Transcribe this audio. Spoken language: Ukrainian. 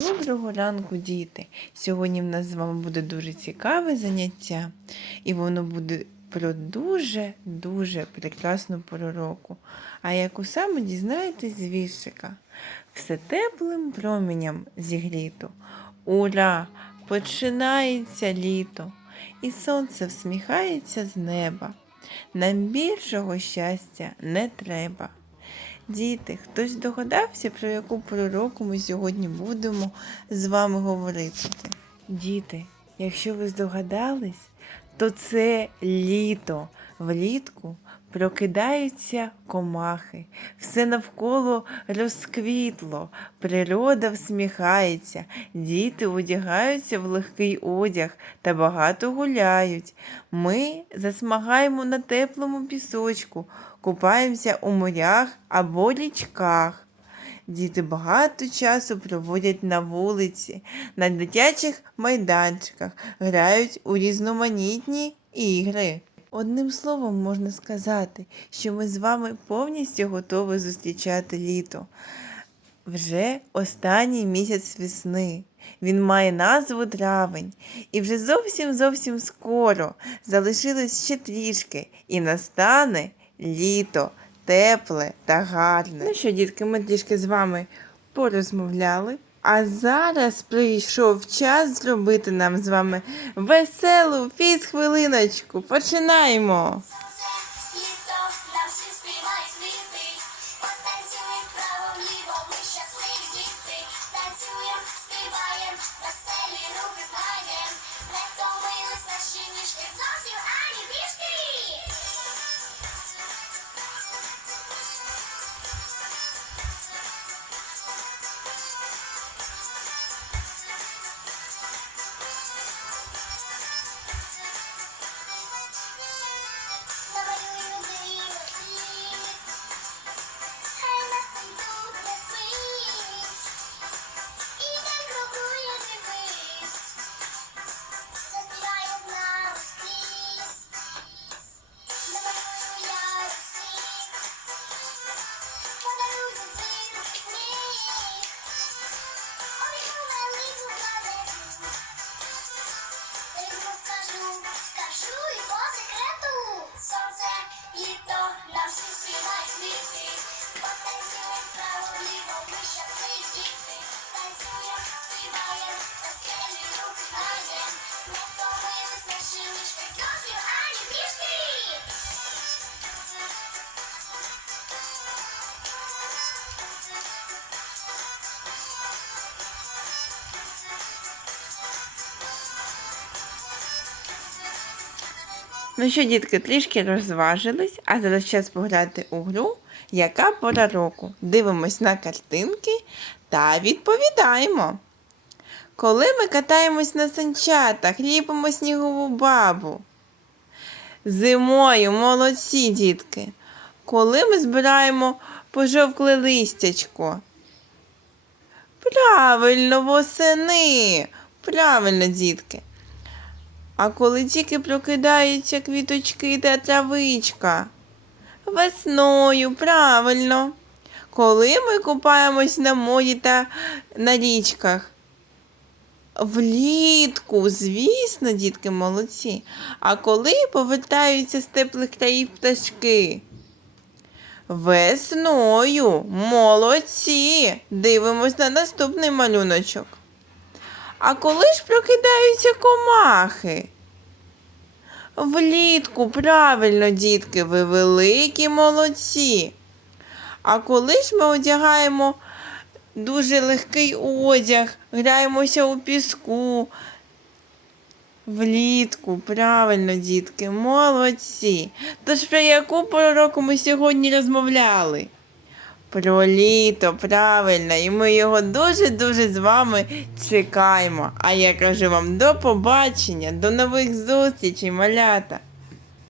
Доброго ранку, діти! Сьогодні в нас з вами буде дуже цікаве заняття, і воно буде про дуже-дуже прекрасну пору. А яку саме дізнаєтесь з віршика? Все теплим променям зігріто. Ура! Починається літо, і сонце всміхається з неба. Нам більшого щастя не треба. Діти, хтось догадався, про яку пору року ми сьогодні будемо з вами говорити? Діти, якщо ви здогадались, то це літо. Влітку прокидаються комахи, все навколо розквітло, природа всміхається, діти одягаються в легкий одяг та багато гуляють. Ми засмагаємо на теплому пісочку, купаємося у морях або річках. Діти багато часу проводять на вулиці, на дитячих майданчиках, грають у різноманітні ігри. Одним словом можна сказати, що ми з вами повністю готові зустрічати літо. Вже останній місяць весни. Він має назву травень. І вже зовсім зовсім скоро залишилось ще трішки, і настане літо, тепле та гарне. Ну що, дітки, ми трішки з вами порозмовляли. А зараз прийшов час зробити нам з вами веселу фіз-хвилиночку. Починаємо! Танцюємо, літо, Ну що, дітки, трішки розважились, а зараз час пограти у гру, яка пора року. Дивимось на картинки та відповідаємо. Коли ми катаємось на санчатах, ліпимо снігову бабу. Зимою молодці, дітки. Коли ми збираємо пожовкле листячко. Правильно, восени. Правильно, дітки. А коли тільки прокидаються квіточки та травичка. Весною, правильно. Коли ми купаємось на морі та на річках. Влітку, звісно, дітки молодці. А коли повертаються з теплих країв пташки? Весною, молодці. Дивимось на наступний малюночок. А коли ж прокидаються комахи? Влітку, правильно, дітки, ви великі молодці. А коли ж ми одягаємо дуже легкий одяг, граємося у піску. Влітку, правильно, дітки, молодці. Тож про яку пору року ми сьогодні розмовляли? Про літо, правильно, і ми його дуже-дуже з вами чекаємо. А я кажу вам до побачення, до нових зустрічей, малята.